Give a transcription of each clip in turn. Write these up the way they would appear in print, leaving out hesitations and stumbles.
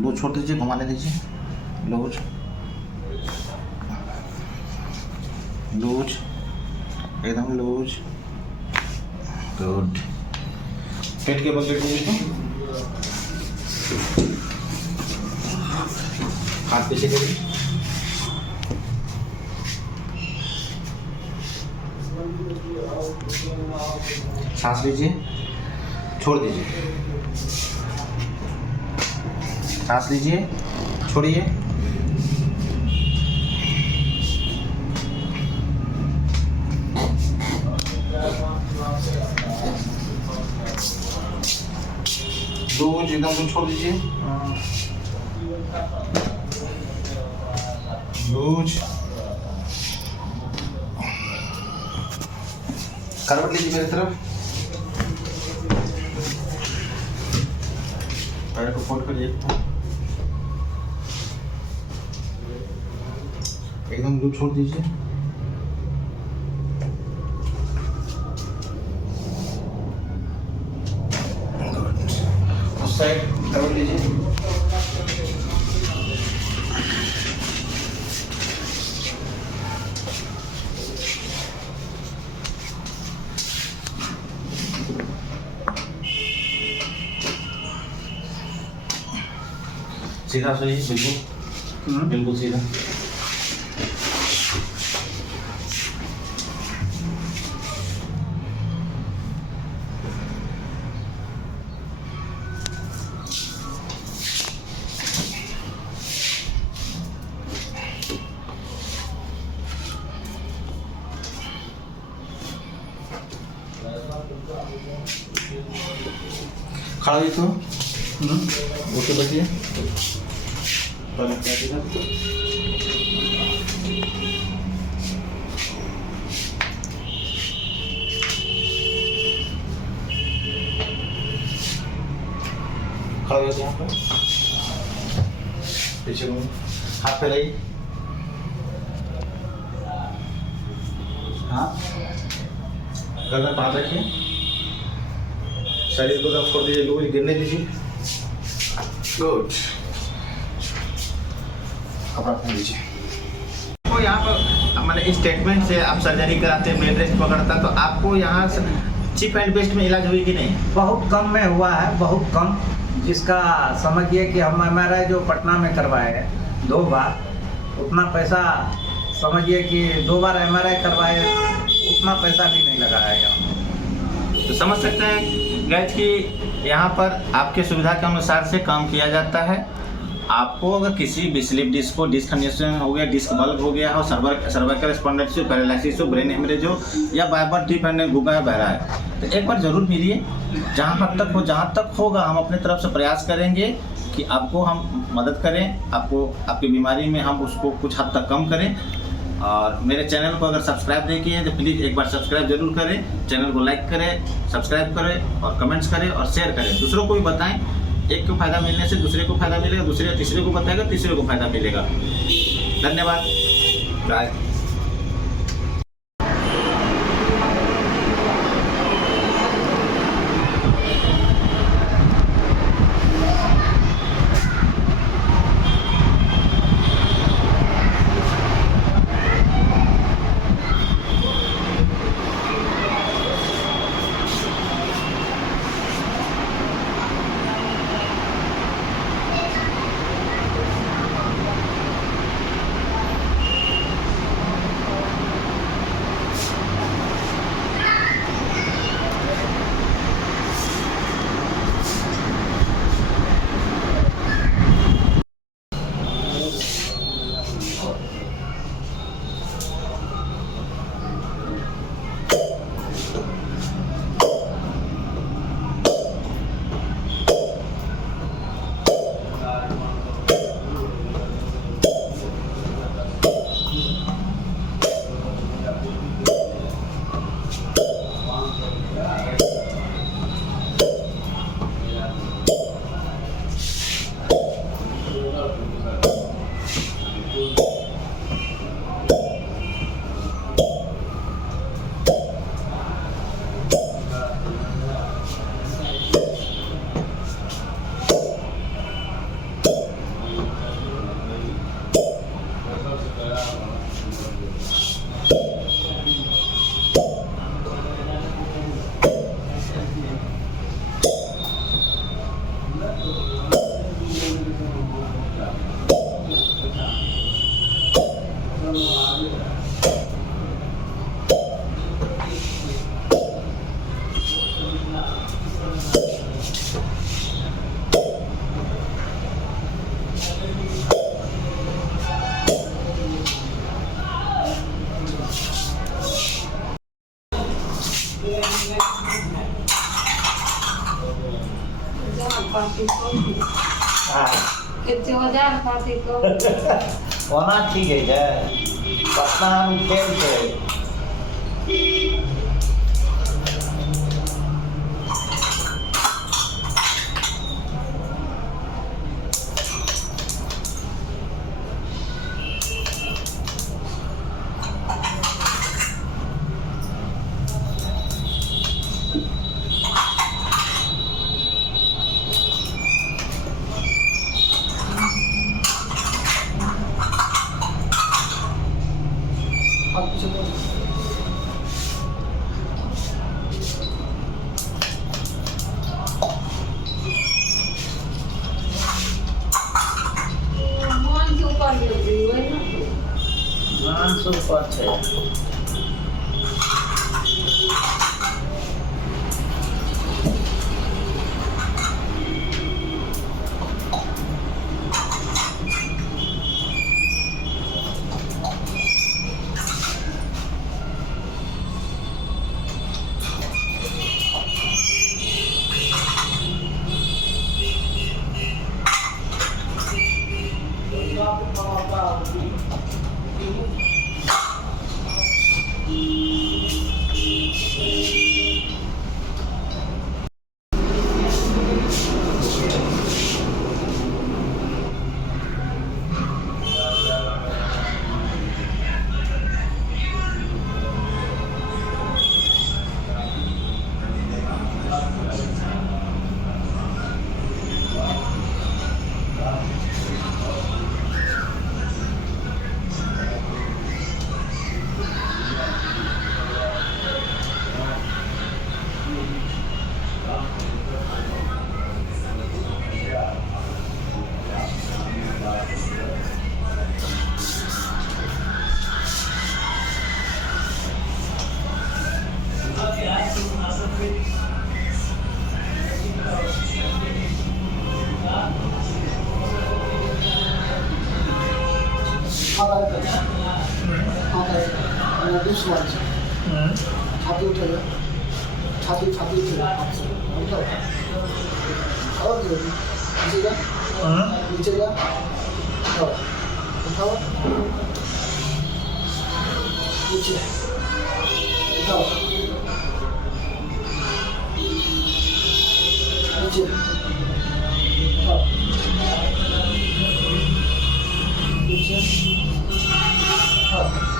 Loose छोड़ दीजिए, घुमाने दीजिए। लूज लूज, एकदम लूज। गुड। पेट के बल पेट दीजिए, हाथ पीछे करिए। सांस लीजिए, छोड़ दीजिए। सांस लीजिए, छोड़िए। लूज, एकदम लूज छोड़ दीजिए। लूज। करवट लीजिए मेरी तरफ। पैर को फोल्ड करिए, एकदम लूज छोड़ दीजिए। उस साइड करवट लीजिए। सीधा सोइए, बिल्कुल बिल्कुल सीधा। खड़ा हुई तो उठ के बैठिए। खड़ा हुए यहाँ पर, पीछे घूमिए, हाथ फैलाइए। हाँ, गर्दन पर हाथ रखिए, शरीर को एकदम छोड़ दीजिए, लूज गिरने दीजिए। गुड। कपड़ा पहन लीजिए। तो यहाँ पर मैंने इस स्टेटमेंट से आप सर्जरी कराते हैं, बेड रेस्ट पकड़ता, तो आपको यहाँ चीप एंड बेस्ट में इलाज हुई कि नहीं? बहुत कम में हुआ है, बहुत कम। जिसका समझिए कि हम MRI जो पटना में करवाए 2 बार, उतना पैसा समझिए कि 2 बार MRI करवाए, उतना पैसा भी नहीं लगाया यहाँ। तो समझ सकते हैं गाइस कि यहाँ पर आपके सुविधा के अनुसार से काम किया जाता है। आपको अगर किसी भी स्लिप डिस्क को, डिस्क कंजेशन हो गया, डिस्क बल्ब हो गया हो, सर्वाइकल स्पॉन्डिलोसिस, पैरालिसिस हो, ब्रेन हेमरेज हो, या बार बार डिपेंडेंट घुमा बह रहा है, तो एक बार जरूर मिलिए। जहाँ तक होगा हम अपने तरफ से प्रयास करेंगे कि आपको हम मदद करें, आपको आपकी बीमारी में हम उसको कुछ हद तक कम करें। और मेरे चैनल को अगर सब्सक्राइब नहीं किए हैं तो प्लीज़ एक बार सब्सक्राइब जरूर करें, चैनल को लाइक करें, सब्सक्राइब करें और कमेंट्स करें और शेयर करें, दूसरों को भी बताएं। एक को फायदा मिलने से दूसरे को फायदा मिलेगा, दूसरे तीसरे को बताएगा, तीसरे को फायदा मिलेगा। धन्यवाद। बाय। कितने हजार पाती तो होना ठीक है पटना हम खेल के मन के ऊपर है ना मान सुपर है This one, छाती उठेगा छाती उठेगा आपसे समझो और नीचे जा उठाओ उठाओ नीचे उठाओ नीचे उठाओ नीचे उठाओ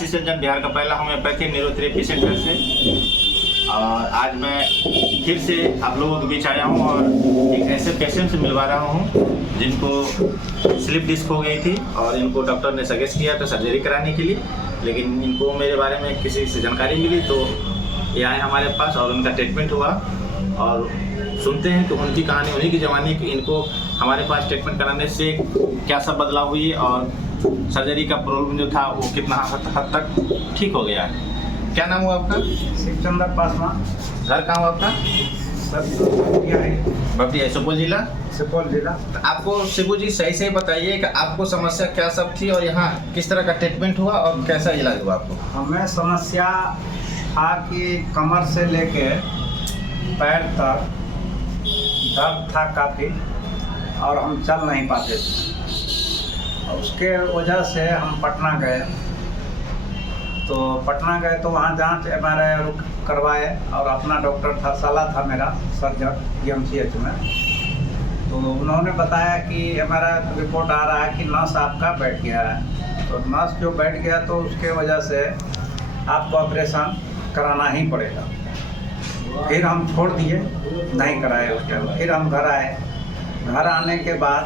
आशीष रंजन, बिहार का पहला होम्योपैथिक न्यूरोथेरेपी सेंटर से। और आज मैं फिर से आप लोगों के बीच आया हूँ और एक ऐसे पेशेंट से मिलवा रहा हूँ जिनको स्लिप डिस्क हो गई थी और इनको डॉक्टर ने सजेस्ट किया था सर्जरी कराने के लिए, लेकिन इनको मेरे बारे में किसी से जानकारी मिली तो ये आए हमारे पास और उनका ट्रीटमेंट हुआ। और सुनते हैं कि उनकी कहानी, उन्हीं की जवानी की, इनको हमारे पास ट्रीटमेंट कराने से क्या सब बदलाव हुई और सर्जरी का प्रॉब्लम जो था वो कितना हद तक ठीक हो गया है। क्या नाम हुआ आपका? शिवचंद्र पासवान। घर कहाँ हुआ आपका? बबटिया, सुपौल जिला। सुपौल जिला। तो आपको शिबू जी सही से बताइए कि आपको समस्या क्या सब थी और यहाँ किस तरह का ट्रीटमेंट हुआ और कैसा इलाज हुआ आपको? हमें समस्या था कि कमर से लेके पैर तक दर्द था काफ़ी और हम चल नहीं पाते थे। और उसके वजह से हम पटना गए। तो वहाँ जांच MRI करवाए और अपना डॉक्टर था, साला था मेरा सर्जन GMCH में। तो उन्होंने बताया कि MRI रिपोर्ट आ रहा है कि नस आपका बैठ गया है। तो नस जो बैठ गया तो उसके वजह से आपको ऑपरेशन कराना ही पड़ेगा। फिर हम छोड़ दिए, नहीं कराए उस टाइम। फिर हम घर आए। घर आने के बाद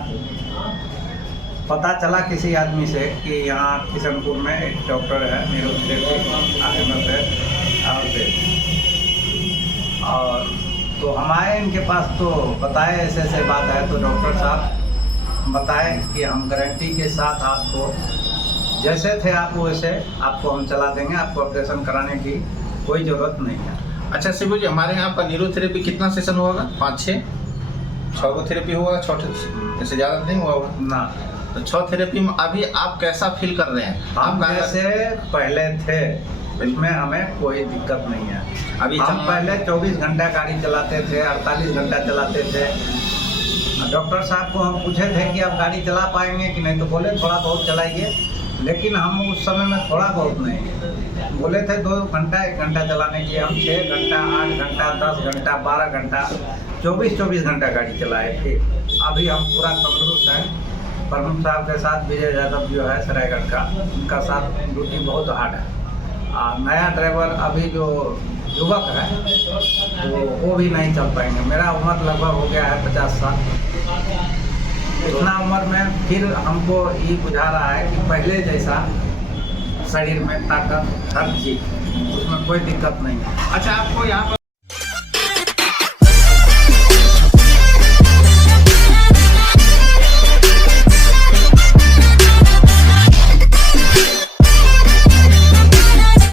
पता चला किसी आदमी से कि यहाँ किशनपुर में एक डॉक्टर है न्यूरोथेरेपी और तो हम आए इनके पास। तो बताए ऐसे ऐसे बात है। तो डॉक्टर साहब बताए कि हम गारंटी के साथ आपको जैसे थे आप वैसे आपको हम चला देंगे, आपको ऑपरेशन कराने की कोई ज़रूरत नहीं है। अच्छा शिबू जी, हमारे यहाँ पर न्यूरोथेरेपी कितना सेशन होगा? 5-6 गो थेरेपी होगा, 6 इससे ज़्यादा नहीं हुआ होगा ना। तो 6 थेरेपी में अभी आप कैसा फील कर रहे हैं? हम जैसे पहले थे इसमें हमें कोई दिक्कत नहीं है। अभी हम पहले 24 घंटा गाड़ी चलाते थे, 48 घंटा चलाते थे। डॉक्टर साहब को हम पूछे थे कि आप गाड़ी चला पाएंगे कि नहीं, तो बोले थोड़ा बहुत चलाइए। लेकिन हम उस समय में थोड़ा बहुत नहीं, बोले थे 2 घंटा 1 घंटा चलाने के। हम 6 घंटा 8 घंटा 10 घंटा 12 घंटा 24 घंटा गाड़ी चलाए थे। अभी हम पूरा तंदुरुस्त हैं। प्रमुख साहब के साथ विजय यादव जो है सरायगढ़ का, उनका साथ ड्यूटी बहुत हार्ड है। नया ड्राइवर अभी जो युवक है वो भी नहीं चल पाएंगे। मेरा उम्र लगभग हो गया है 50 साल। इतना उम्र में फिर हमको ये बुझा रहा है कि पहले जैसा शरीर में ताकत हर चीज़, उसमें कोई दिक्कत नहीं है। अच्छा, आपको यहाँ पर